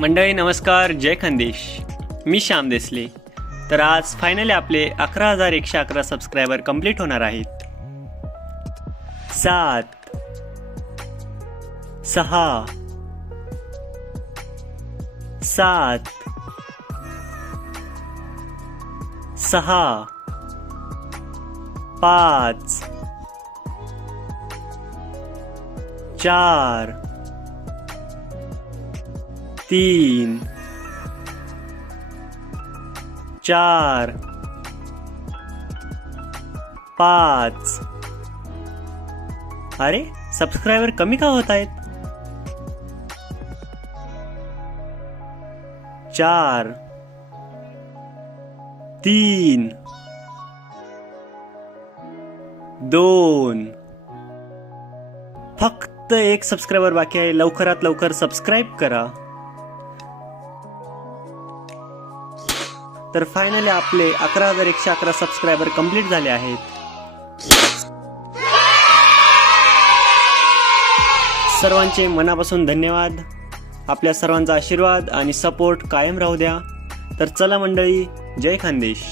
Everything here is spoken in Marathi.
मंडळी नमस्कार, जय खानदेश. मी श्याम देसले. तर आज फायनली आपले 11,111 सबस्क्रायबर कंप्लीट होणार आहेत. 7 6 7 6 5 4 3 4 5. अरे सबस्क्रायबर कमी का होत आहेत? 4 3 2. फक्त एक सबस्क्रायबर बाकी आहे. लवकरात लवकर सबस्क्राईब करा. तर फायनली आपले 11,111 सबस्क्रायबर कंप्लीट झाले आहेत. सर्वांचे मनापासून धन्यवाद. आपल्या सर्वांचा आशीर्वाद आणि सपोर्ट कायम राहू द्या. तर चला मंडळी, जय खानदेश.